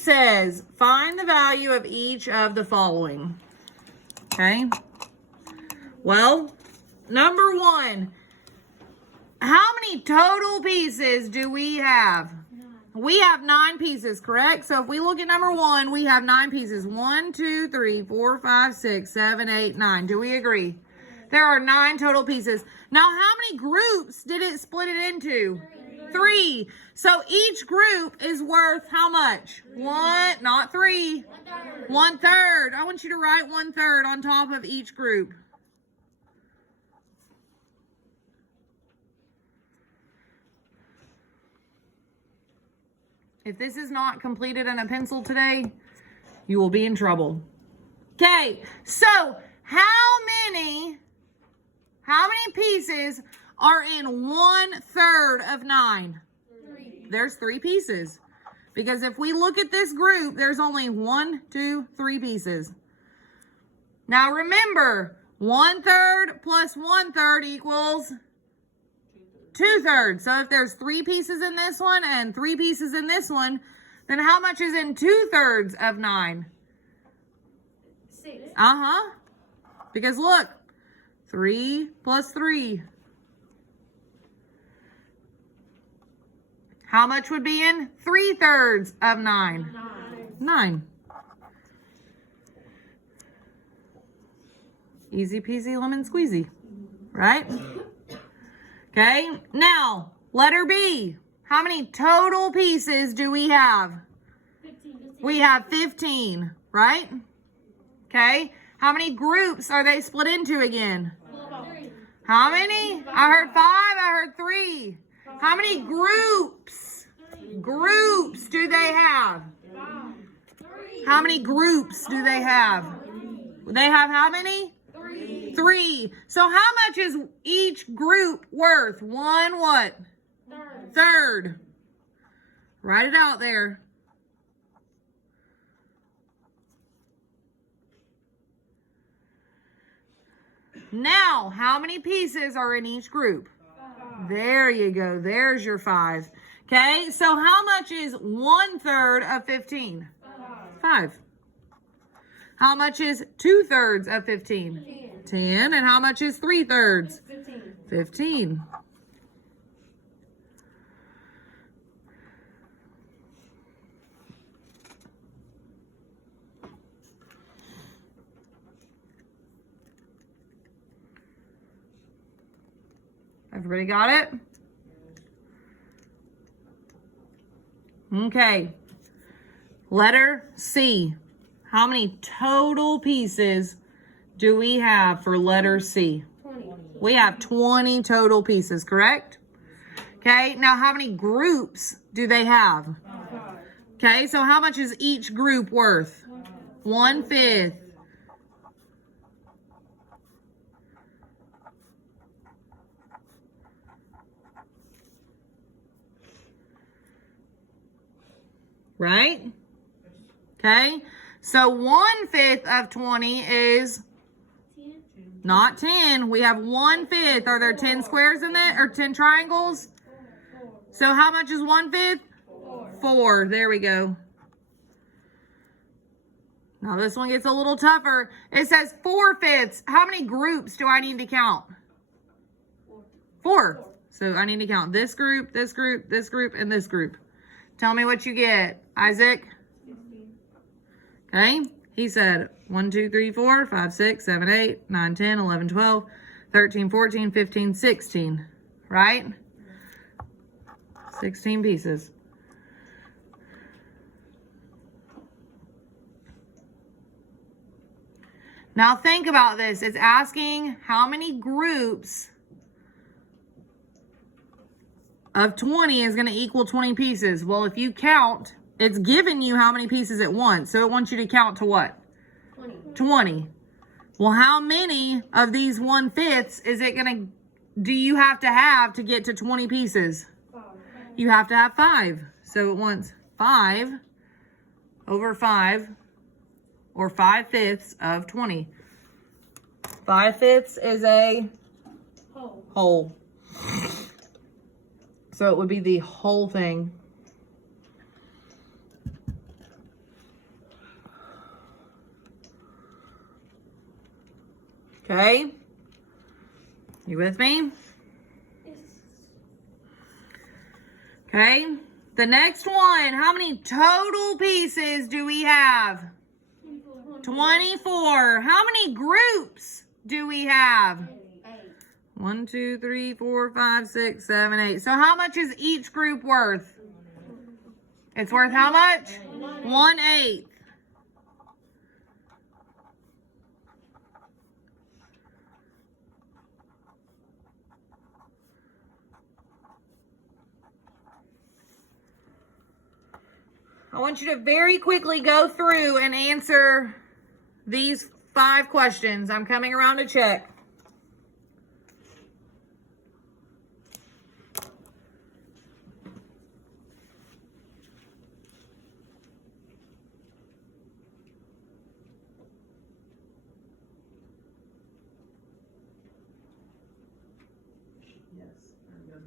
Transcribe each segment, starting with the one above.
says, find the value of each of the following. Okay. Well, number one, how many total pieces do we have? We have 9 pieces, correct? So if we look at number one, we have 9 pieces. 1, 2, 3, 4, 5, 6, 7, 8, 9. Do we agree? There are 9 total pieces. Now, how many groups did it split it into? 3. So each group is worth how much? 1, not 3. 1/3. I want you to write 1/3 on top of each group. If this is not completed in a pencil today, you will be in trouble. Okay, so how many pieces are in 1/3 of 9? 3. There's 3 pieces. Because if we look at this group, there's only 1, 2, 3 pieces. Now remember, 1/3 plus 1/3 equals 2/3. So if there's 3 pieces in this one and 3 pieces in this one, then how much is in 2/3 of 9? 6. Because look, 3 plus 3. How much would be in 3/3 of 9? 9. Easy peasy lemon squeezy, right? Okay, now, letter B. How many total pieces do we have? 15. We have 15, right? Okay, how many groups are they split into again? 3. How many? I heard 5, I heard 3. How many groups? Groups do they have? 3. How many groups do they have? They have how many? 3. 3. So how much is each group worth? 1 what? 1/3. Write it out there. Now, how many pieces are in each group? 5. There you go. There's your 5. Okay, so how much is 1/3 of 15? 5. How much is 2/3 of 15? 10. And how much is 3/3? 15. 15. Everybody got it? Okay. Letter C. How many total pieces do we have for letter C? 20. We have 20 total pieces, correct? Okay, now how many groups do they have? 5. Okay, so how much is each group worth? 1/5. Right? Okay, so 1/5 of 20 is 10. not 10. We have 1/5. Are there 10 squares in that, or 10 triangles? 4. So how much is 1/5? 4. 4. There we go. Now this one gets a little tougher. It says 4/5. How many groups do I need to count? 4. So I need to count this group, this group, this group, and this group. Tell me what you get, Isaac. 16. Okay, he said 1, 2, 3, 4, 5, 6, 7, 8, 9, 10, 11, 12, 13, 14, 15, 16, right? 16 pieces. Now think about this. It's asking how many groups of 20 is going to equal 20 pieces. Well, if you count, it's giving you how many pieces it wants. So it wants you to count to what? 20. 20. Well, how many of these 1/5 is it going to, do you have to get to 20 pieces? 5. You have to have 5. So it wants 5 over 5, or 5/5 of 20. 5/5 is a whole. So it would be the whole thing. Okay? You with me? Okay. The next one. How many total pieces do we have? 24. How many groups do we have? 1, 2, 3, 4, 5, 6, 7, 8. So how much is each group worth? It's worth how much? 1/8. I want you to very quickly go through and answer these 5 questions. I'm coming around to check. Yes, very good.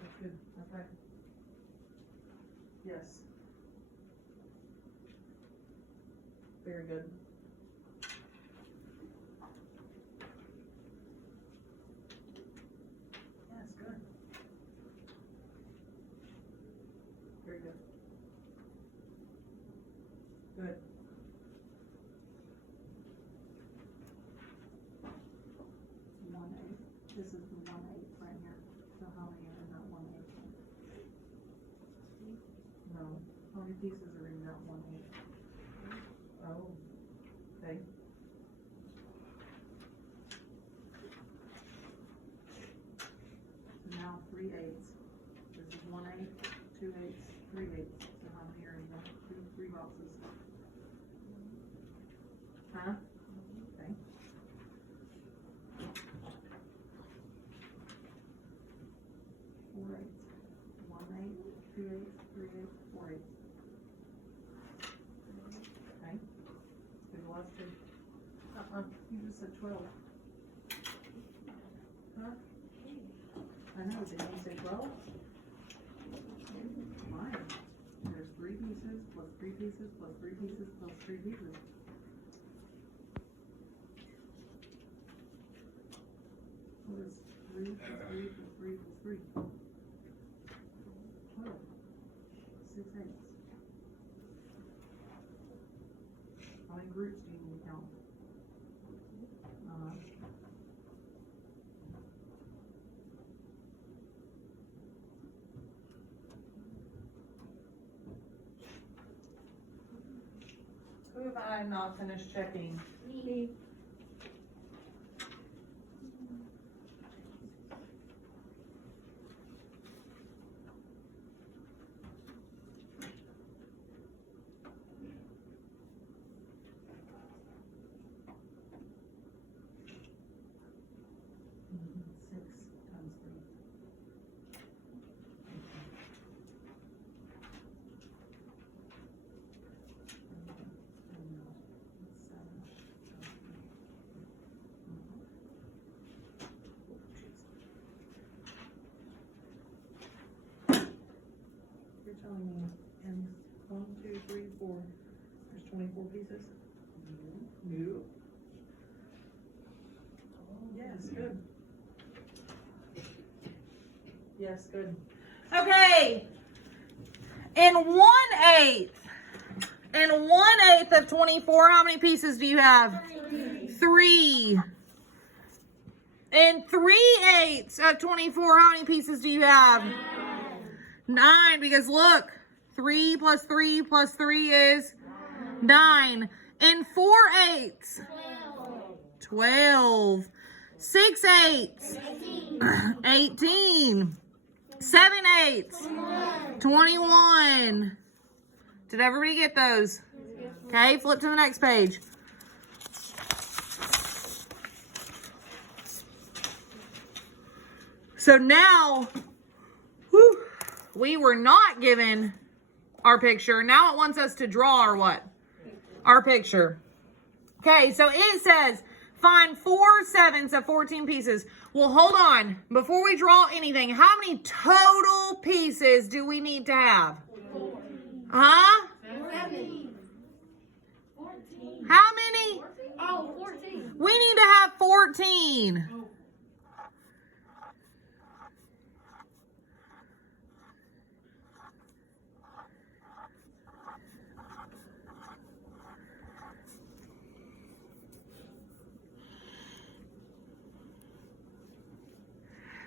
That's good. That's right. Yes. Very good. Yes, good. Very good. Good. One eighth. This is the 1/8 right here. So how many are in that 1/8? No. How many pieces are in that 1/8? Oh. Okay. So now 3/8. This is 1/8, 2/8, 3/8. So how many are in the 3 boxes? Huh? Okay. 4/8. 1/8, 2/8, 3/8, 4/8. Okay. Good, well, that's good. You just said 12. Huh? I know, did you say 12? Fine. There's 3 pieces, plus 3 pieces, plus 3 pieces, plus 3 pieces. What is 3 plus 3 plus 3 plus 3? 12. 6/8. How many groups do you need to count? Who have I not finished checking? Me. Six times 3. You're telling me in 1, 2, 3, 4, there's 24 pieces? No. Yes, good. Yes, good. Okay. In 1/8. In 1/8 of 24, how many pieces do you have? 3. In 3/8 of 24, how many pieces do you have? 9, because look, 3 plus 3 plus 3 is 9. In 4/8, 12. 6/8, 18. 7/8, 21. Did everybody get those? Okay, flip to the next page. So now, we were not given our picture. Now it wants us to draw our what? Our picture. Okay, so it says, find 4 7s of 14 pieces. Well, hold on. Before we draw anything, how many total pieces do we need to have? 4. Huh? 14. How many? Oh, 14. We need to have 14.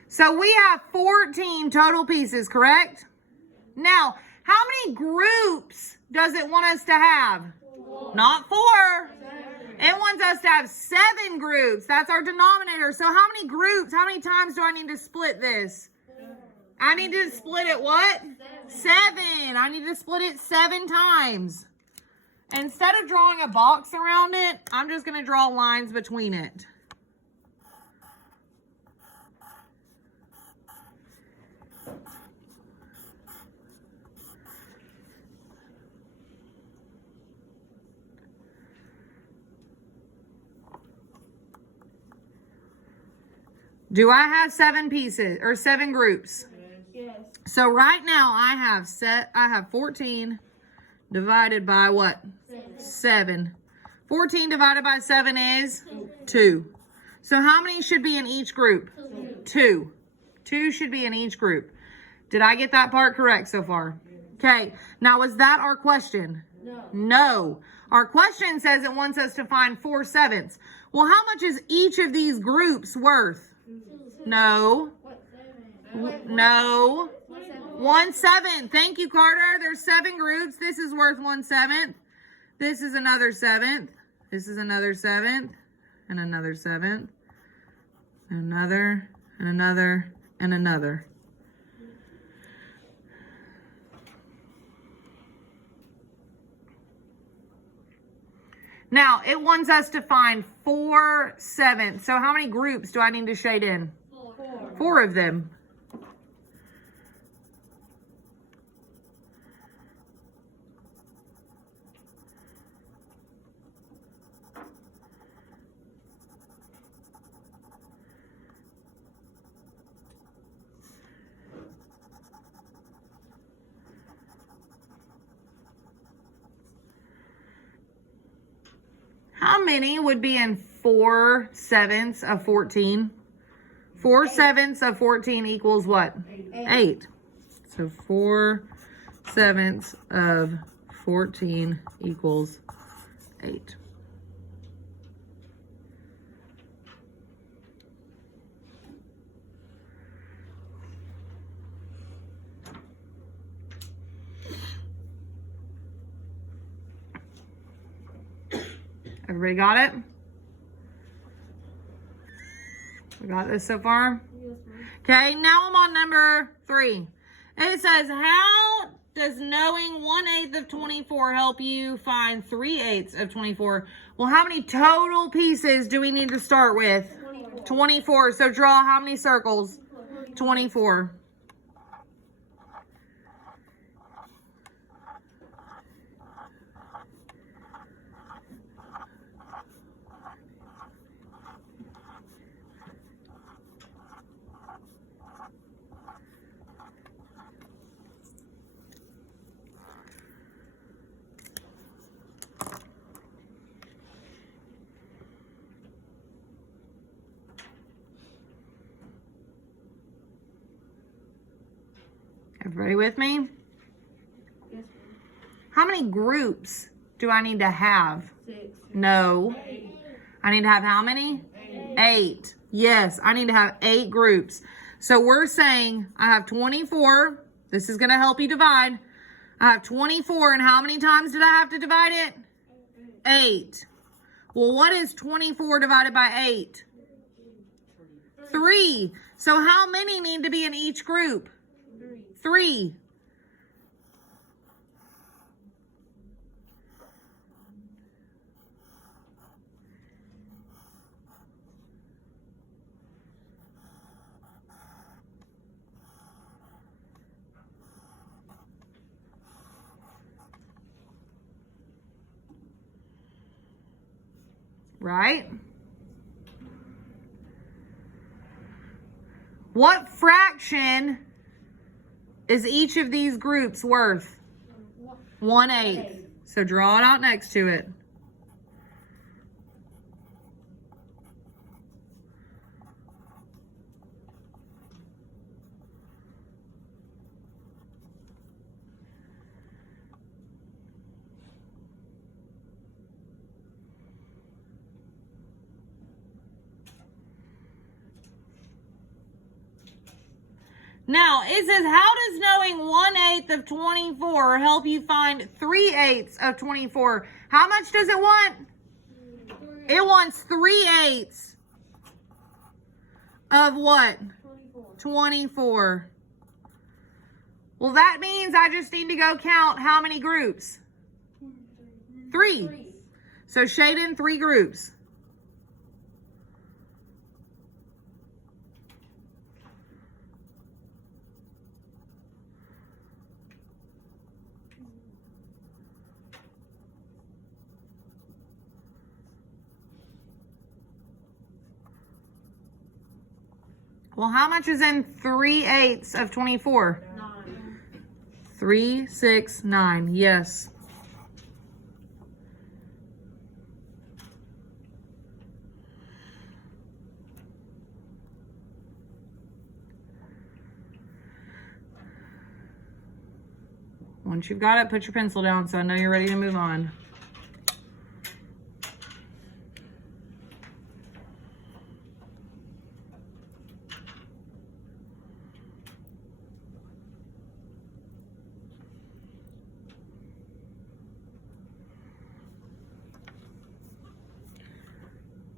So we have 14 total pieces, correct? Now, how many groups does it want us to have? 4. Not 4. It wants us to have 7 groups. That's our denominator. So how many groups, how many times do I need to split this? I need to split it what? 7. I need to split it 7 times. Instead of drawing a box around it, I'm just going to draw lines between it. Do I have 7 pieces or 7 groups? Yes. So right now I have 14 divided by what? 7. 14 divided by 7 is 2. So how many should be in each group? 2. 2 should be in each group. Did I get that part correct so far? Okay. Now, was that our question? No. No. Our question says it wants us to find 4/7. Well, how much is each of these groups worth? No. What, 7? No. 1 7. 1/7. Thank you, Carter. There's 7 groups. This is worth 1/7. This is another 7th. This is another 7th. And another 7th. And another. And another. And another. Now, it wants us to find 4/7. So how many groups do I need to shade in? 4. 4 of them. How many would be in 4/7 of 14? 4/7 of 14 equals what? 8. So 4/7 of 14 equals 8. Everybody got it? We got this so far? Yes, ma'am. Okay, now I'm on number 3. It says, how does knowing 1/8 of 24 help you find 3/8 of 24? Well, how many total pieces do we need to start with? 24. 24. So draw how many circles? 24. Everybody with me? Yes, ma'am. How many groups do I need to have? 6. No. I need to have how many? 8. Yes, I need to have 8 groups. So we're saying I have 24. This is going to help you divide. I have 24, and how many times did I have to divide it? 8. Well, what is 24 divided by 8? 3. So how many need to be in each group? 3. Right? What fraction is each of these groups worth? 1/8. So draw it out next to it. Now, it says, how does knowing 1/8 of 24 help you find 3/8 of 24? How much does it want? It wants 3/8 of what? 24. Well, that means I just need to go count how many groups? 3. So shade in 3 groups. Well, how much is in 3/8 of 24? 9. 3, 6, 9. Yes. Once you've got it, put your pencil down so I know you're ready to move on.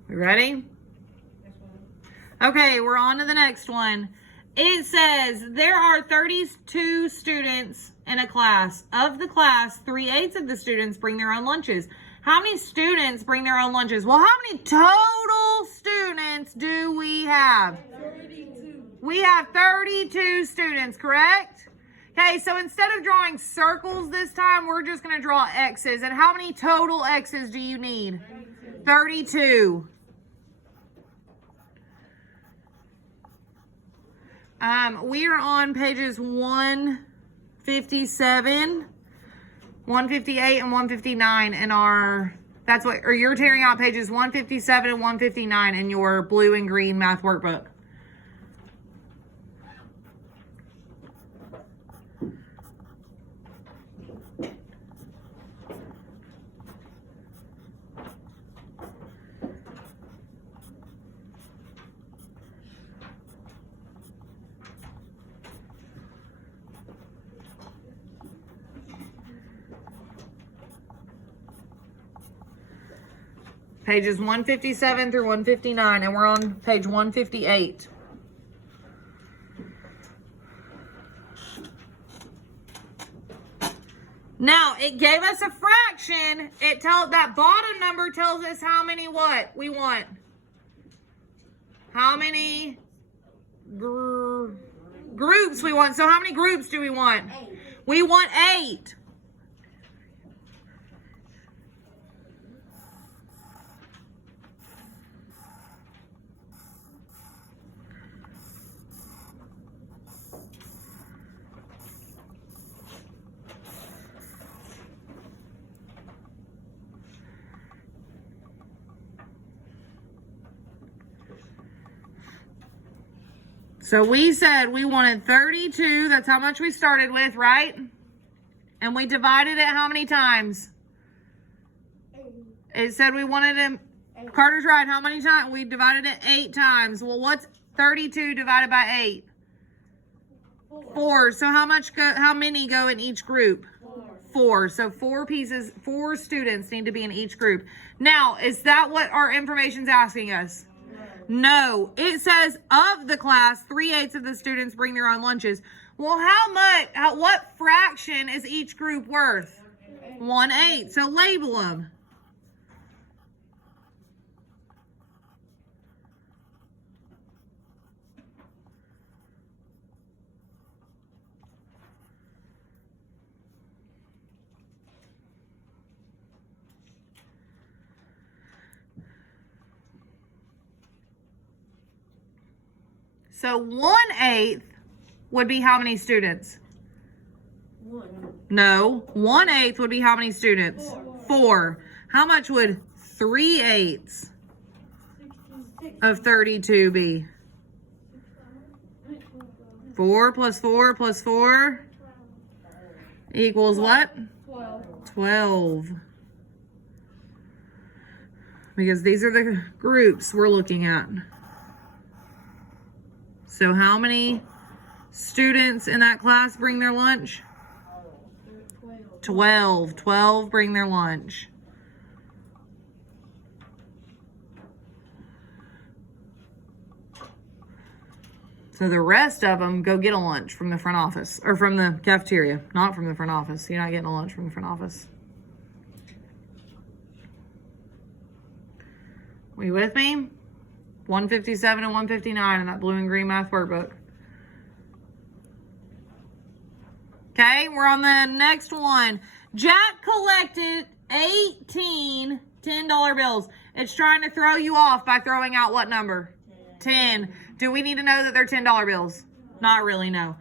We ready? Okay, we're on to the next one. It says there are 32 students in a class. Of the class, 3/8 of the students bring their own lunches. How many students bring their own lunches? Well, how many total students do we have? 32. We have 32 students, correct? Okay, so instead of drawing circles this time, we're just going to draw X's. And how many total X's do you need? 32. We are on pages 157, 158, and 159 in our, or you're tearing out pages 157 and 159 in your blue and green math workbook. Pages 157 through 159, and we're on page 158. Now, it gave us a fraction. That bottom number tells us how many what we want. How many groups we want. So how many groups do we want? 8. We want 8. So we said we wanted 32. That's how much we started with, right? And we divided it how many times? 8. It said we wanted him. Carter's right. How many times? We divided it 8 times. Well, what's 32 divided by 8? 4. So how many go in each group? 4. So 4 pieces, 4 students need to be in each group. Now, is that what our information's asking us? No. It says of the class, 3/8 of the students bring their own lunches. Well, what fraction is each group worth? 1/8. So label them. So 1/8 would be how many students? 1. No. 1/8 would be how many students? 4. How much would 3/8 of 32 be? 4 plus 4 plus 4 equals what? 12. Because these are the groups we're looking at. So how many students in that class bring their lunch? 12. 12 bring their lunch. So the rest of them go get a lunch from the front office, or from the cafeteria, not from the front office. You're not getting a lunch from the front office. Are you with me? 157 and 159 in that blue and green math workbook. Okay, we're on the next one. Jack collected 18 $10 bills. It's trying to throw you off by throwing out what number? 10. Do we need to know that they're $10 bills? Not really, no.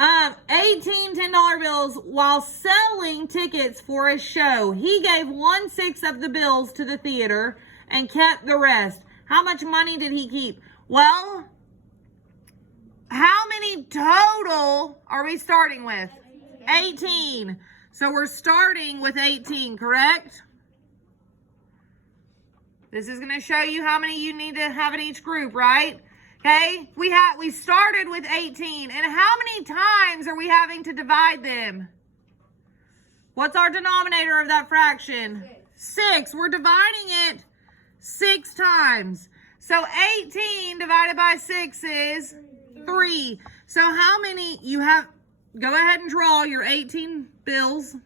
18 $10 bills while selling tickets for a show. He gave 1/6 of the bills to the theater and kept the rest. How much money did he keep? Well, how many total are we starting with? 18. So we're starting with 18, correct? This is going to show you how many you need to have in each group, right? Okay, we started with 18. And how many times are we having to divide them? What's our denominator of that fraction? 6. We're dividing it 6 times. So 18 divided by 6 is 3. So how many you have? Go ahead and draw your 18 bills.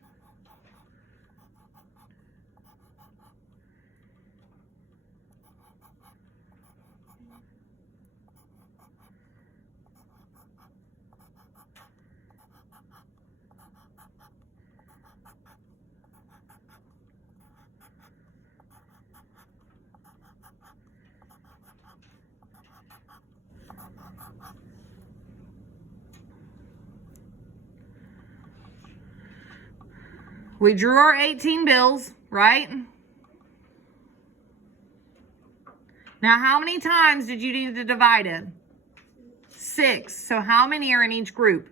We drew our 18 bills, right? Now, how many times did you need to divide it? 6. So how many are in each group?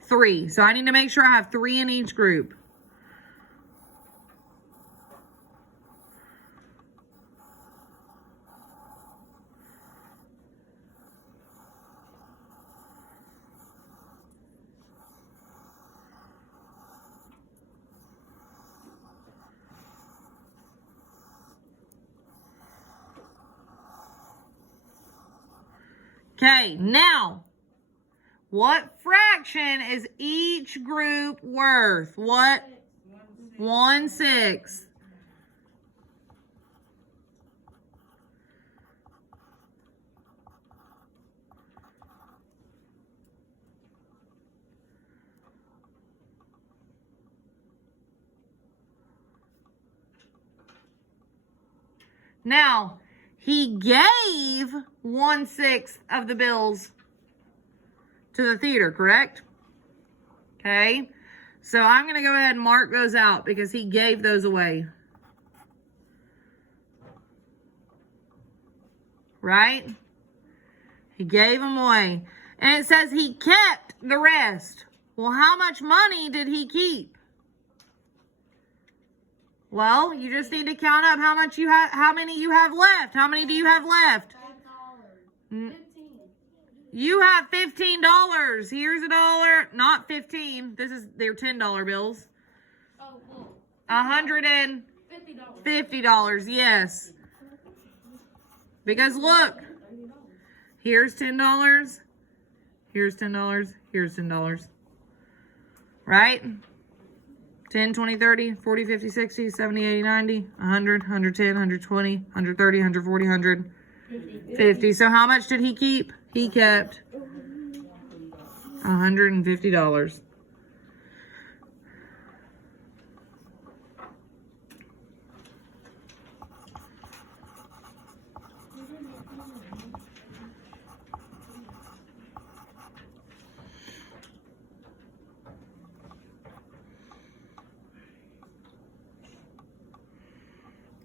3. So I need to make sure I have 3 in each group. Okay, now, what fraction is each group worth? What? 1/6. Now, he gave 1/6 of the bills to the theater, correct? Okay. So I'm going to go ahead and mark those out because he gave those away. Right? He gave them away. And it says he kept the rest. Well, how much money did he keep? Well, you just need to count up how much you have, how many you have left. How many do you have left? $5. You have $15. Here's $1. Not 15. They're $10 bills. Oh, well, $150. Yes. Because look, here's $10. Here's $10. Here's $10. Right? 10, 20, 30, 40, 50, 60, 70, 80, 90, 100, 110, 120, 130, 140, 150. So how much did he keep? He kept $150.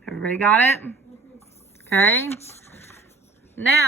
Everybody got it? Okay. Now,